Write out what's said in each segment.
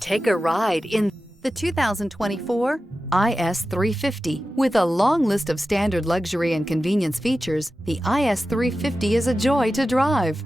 Take a ride in the 2024 IS350. With a long list of standard luxury and convenience features, the IS350 is a joy to drive.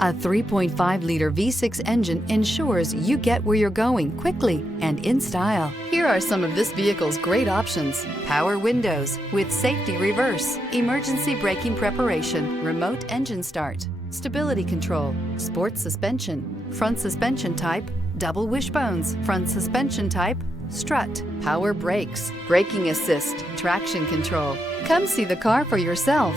A 3.5-liter V6 engine ensures you get where you're going quickly and in style. Here are some of this vehicle's great options: power windows with safety reverse, emergency braking preparation, remote engine start, stability control, sports suspension, front suspension type, double wishbones, front suspension type, strut, power brakes, braking assist, traction control. Come see the car for yourself.